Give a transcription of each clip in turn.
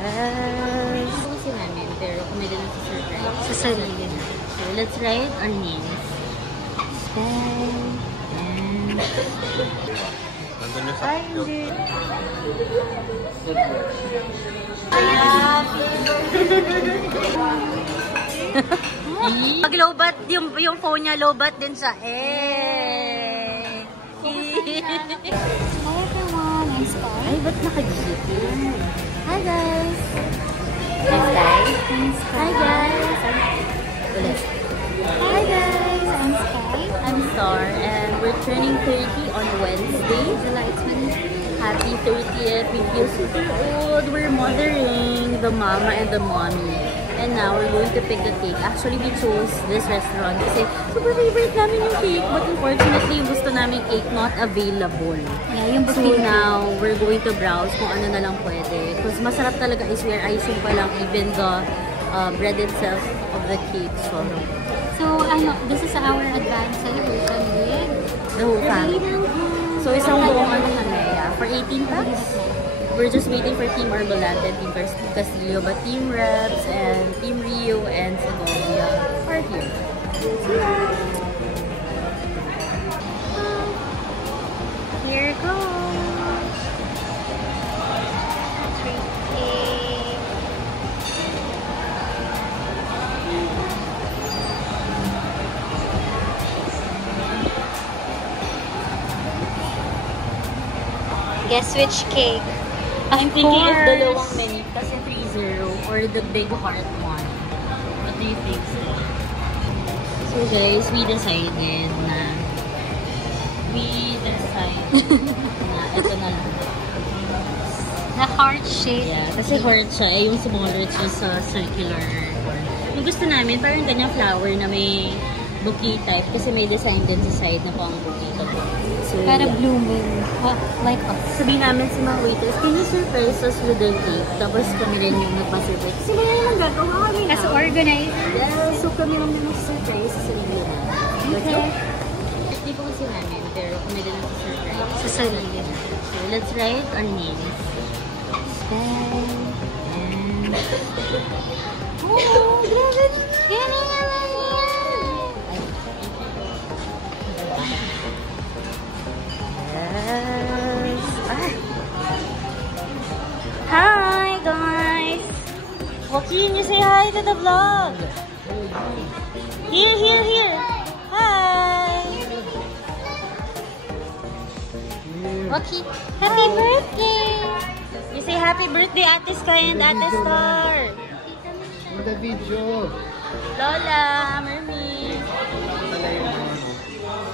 Yes! Ito kasi namin, pero kung may ganun sa surprise. Sa sarili na. So, let's write our names. And... Ay, hindi. Pag low-bat, yung phone niya low-bat din siya. Eh! Hi everyone, I'm Sky. Ay, ba't naka-jeep? Hi guys. I'm Sky. I'm Sky. Hi guys! Ulit. Hi guys, I'm Sky. I'm Star, and we're turning 30 on Wednesday. July 20th. Happy 30th. We feel super old. We're mothering the mama and the mommy. And now we're going to pick the cake. Actually, we chose this restaurant kasi super favorite namin yung cake. But unfortunately, yung gusto namin cake not available. Yeah, yung So now, we're going to browse kung ano na lang pwede. Because masarap talaga is we're icing pa lang even the bread itself of the cake. So, this is our advanced celebration with The whole family. So, isang buong ano kami, for 18 packs. We're just waiting for Team Arbolante and Team Castillo, but Team Reps and Team Rio and Segovia are here. Here goes. Guess which cake? I'm thinking of dalawang menu kasi 3-0 or the big heart one. What do you think, sir? So guys, we decided na ito na lang. The heart shape. Yeah, kasi heart siya. Yung smaller it's just a circular one. Yung gusto namin, parang ganyang flower na may bouquet type kasi may design din sa side na pang bouquet type. So, Para blooming. Like us. sabihin namin sa mga waiters, can you surprise us with the cake? Tapos kami rin yung nagpa-surprise. Kasi wala naman gagawa kami Kasi organized. Yeah, so kami lang din mag-surprise sa sarili na. Okay. Hindi po kasi namin, pero kami din mag-surprise Sa sarili na. So let's write our names. And... Oh, grabe naman! Galing naman yan! Yes! Ay. Hi, guys! Joaquin, you say hi to the vlog! Here! Hi! Joaquin, happy birthday! You say happy birthday, Ate Sky and Ate Star! The video. Lola, Mermy!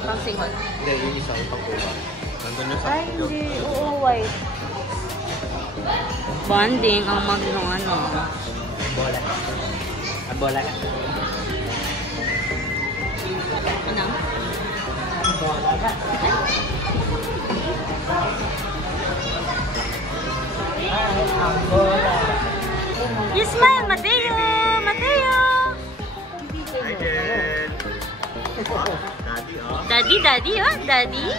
Pang singhot. Hindi, yung isa pang kuha. Nandun yung sa Ay, hindi. Oo, white. Bonding ang ano. bola. Ang bola. Ano? Ang bola ka. Ang bola. You smile, Mateo! Mateo! Hi, Jen. Daddy, oh. Daddy, oh? Daddy?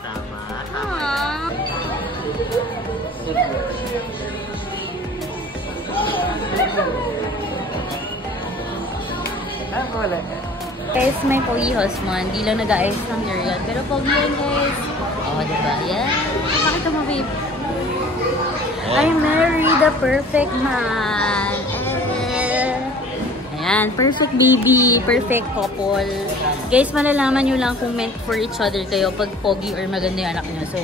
Tama. Aww. Ang bola ka. Guys, may pogi husband. Di lang nag-ayos ng L'Oreal. Pero pogi yan, guys. Oh, diba? Yan. Pakita mo, babe. I married the perfect man. Ayan, perfect baby, perfect couple. Guys, malalaman nyo lang kung meant for each other kayo pag pogi or maganda yung anak nyo. So,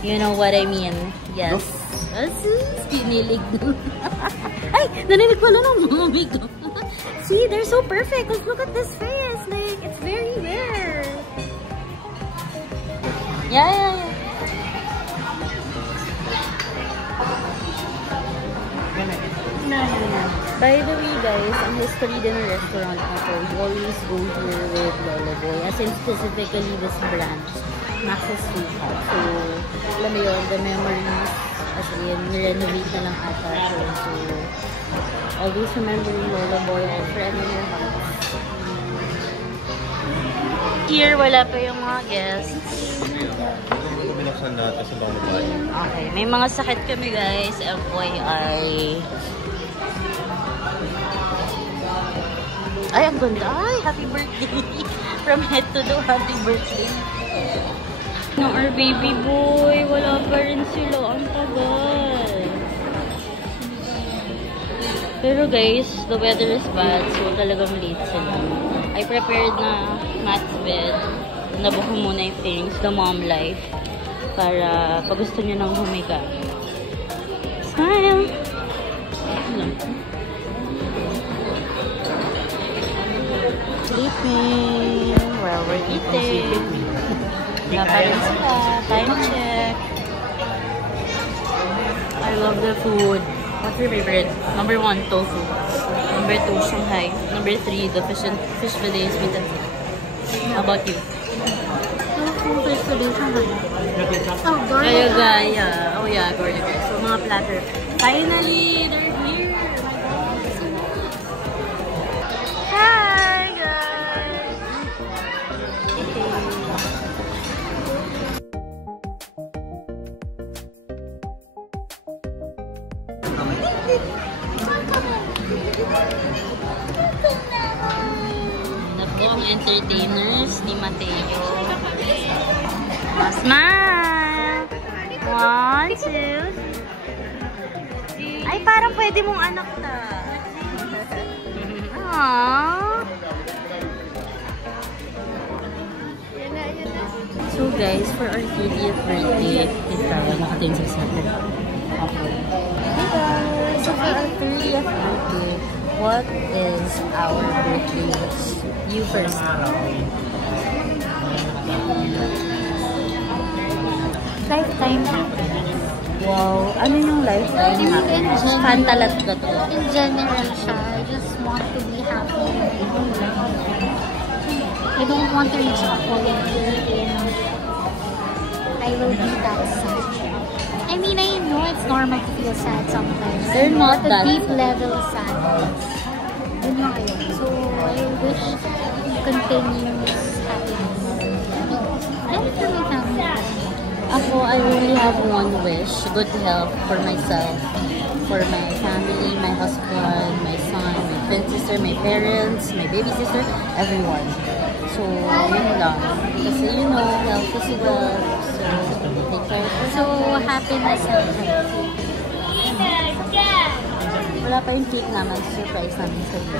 you know what I mean. Yes. Pinilig doon. Ay, narinig pala ng mami ko. See, they're so perfect. Let's look at this face. Like, it's very rare. Yeah. No. By the way, guys, ang history din ng restaurant na to, we always go here with Loloboy. As in, specifically this branch, Max's Steakhouse. So, alam mo yun, the memories, as in, nirenovate na lang ata. So, always remembering Loloboy and forever in your hearts. Here, wala pa yung mga guests. bubuksan natin sa bawang bali. Okay, may mga sakit kami guys, FYI. Ay, ang ganda. Ay, happy birthday. From head to toe, happy birthday. No, our baby boy, wala pa rin sila. Ang tagal. Pero guys, the weather is bad, so talagang late sila. I prepared na Matt's bed. Nabuko muna yung things, the mom life. Para pag gusto niya nang humiga. Smile! Sleeping while we're eating. Wala pa rin sila. Time check. I love the food. What's your favorite? Number 1, tofu. Number 2, Shanghai. Number 3, the fish fillets with the... How about you? Fish fillet, Shanghai. Oh, Kaya garlic. gaya. Oh yeah, garlic rice. So mga platter. Finally, they're here. Hi guys! Na po ang entertainers ni Mateo. Smile! 1, 2. Ay, parang pwede mong anak na. Aww. So guys, for our 30th birthday, ito, nakatin sa center. Hey guys! So for our 30th birthday, what is our birthday wish? You first. Lifetime happiness. Wow, ano yung lifetime happiness? Kantalat ka to. In general siya, I just want to be happy. I don't want to reach a point wherein I will be that sad. I mean, I know it's normal to feel sad sometimes. They're not but that a deep sad. level of sadness. Yun nga yun. So, I wish continuous happiness. And for my family. Ako, I really have one wish. Good health for myself, for my family, my husband, my son, my twin sister, my parents, my baby sister, everyone. So, yun lang. Kasi, you know, health is wealth. So, take care of yourself. So, happiness and health. Wala pa yung cake naman. Surprise namin sa iyo.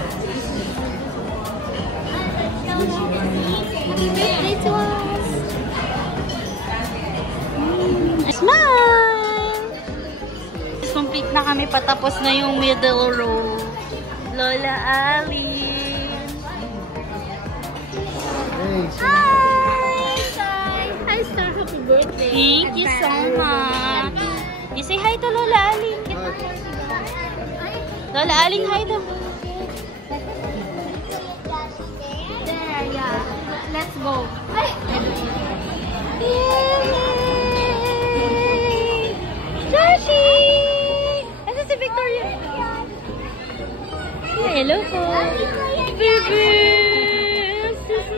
Birthday to us! Smile! Complete na kami. Patapos na yung middle row. Lola Alin. Hi! Hi, sir. Happy birthday. Thank you so much. You say hi to Lola Alin. Lola Alin, hi to. There, yeah. Let's go. Yay! Joshi! Asa si Victoria? Hello po. Baby! Sis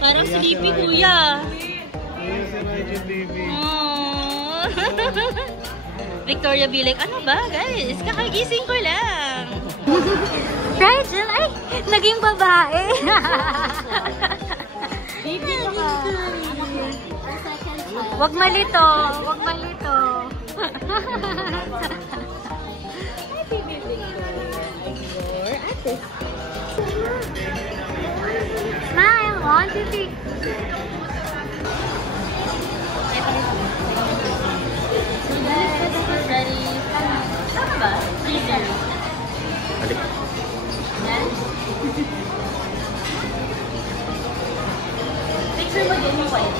Parang sleepy kuya. Oh. Victoria be like, ano ba guys? Kakagising ko lang. Rigel, ay! Naging babae. Baby ka. Wag malito. Wag malito. Smile. 1, 2, 3. Ready? Tama ba? Freezer. Balik. Yan. Picture mo din yung white.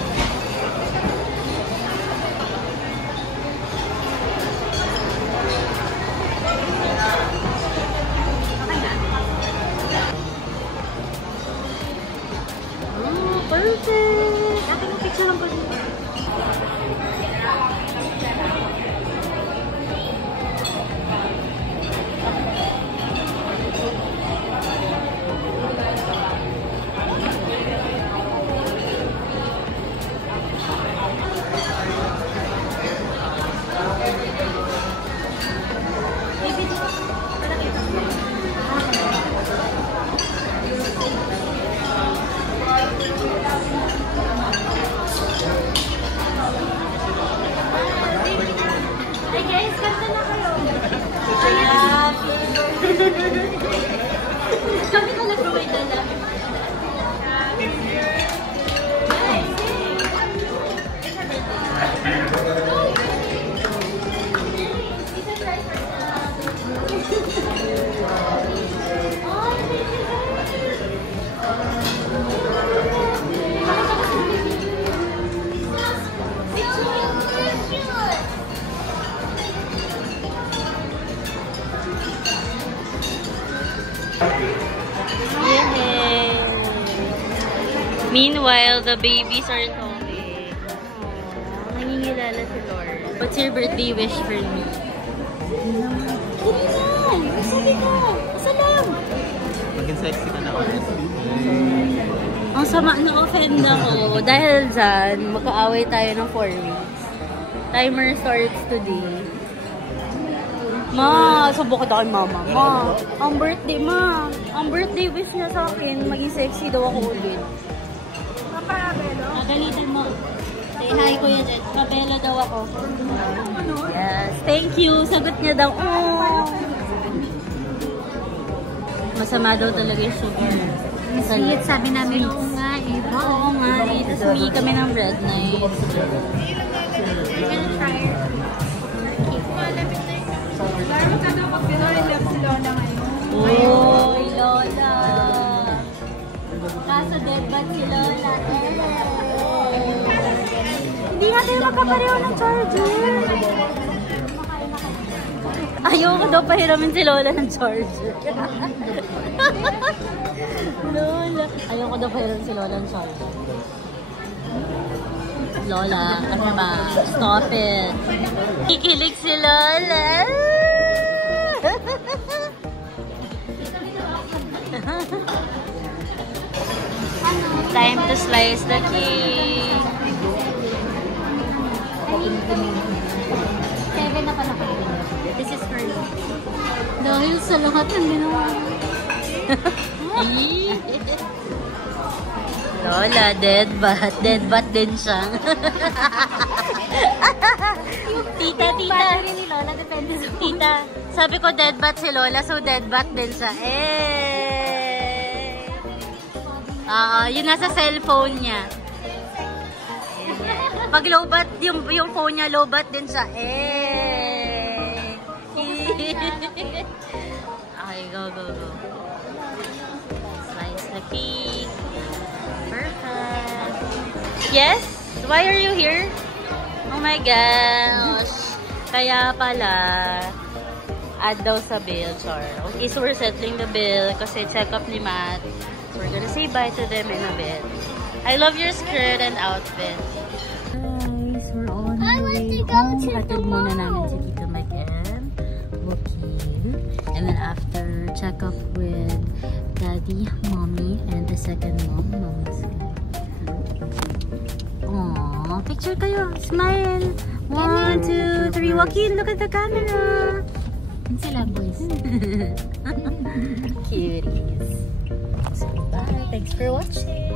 Perfect! Akin yung picture lang po dito. Meanwhile, the babies are talking. Aww, nangingilala si Lord. What's your birthday wish for me? Sige na! Isa lang! Maging sexy ka na ako. Ang sama na-offend ako. Dahil dyan, magkaaway tayo ng 4 weeks. Timer starts today. Ma, subok ka kay mama. Ma, ang birthday, ma. Ang birthday wish niya sa akin, maging sexy daw ako ulit. Paparabelo? Nagalitan mo. Say hi, Kuya Jet. Kabelo daw ako. Yes, thank you. Sagot niya daw. Oh. Masama daw talaga yung sugar. Sweet, sabi namin, oo nga eh. Oo nga eh. Tapos humingi kami ng bread night. We're gonna try it. Oy, Lola! Kaso dead bat si Lola. Hindi natin magkapareho ng charger. Ayoko daw pahiramin si Lola ng charger. Lola. Ayoko daw pahiramin si Lola ng charger. Lola, ano ba? Stop it. Kikilig si Lola. Time to slice the cake. 7 na pala kayo. This is for you. Dahil sa lahat ng ginawa. Lola, dead bat. Dead bat din siya. Tita. Battery ni Lola, depende sa Tita, sabi ko dead bat si Lola, so dead bat din siya. Yun nasa cellphone niya. Pag low bat, yung phone niya, low bat din siya. Okay, go. Slice the cake. Perfect. Yes? Why are you here? Oh my gosh. Kaya pala, add daw sa bill, Char. Okay, so we're settling the bill kasi check up ni Matt. So we're gonna say bye to them in a bit. I love your skirt and outfit. Guys, we're on our way home. Hatid muna namin si Tita Mag-em, Joaquin. And then after, check up with Daddy, Mommy, and the second mom, Mama's good. Aww, picture kayo. Smile. 1, 2, 3. Joaquin, look at the camera. Yan sila, boys. Cuties. So, bye. Thanks for watching.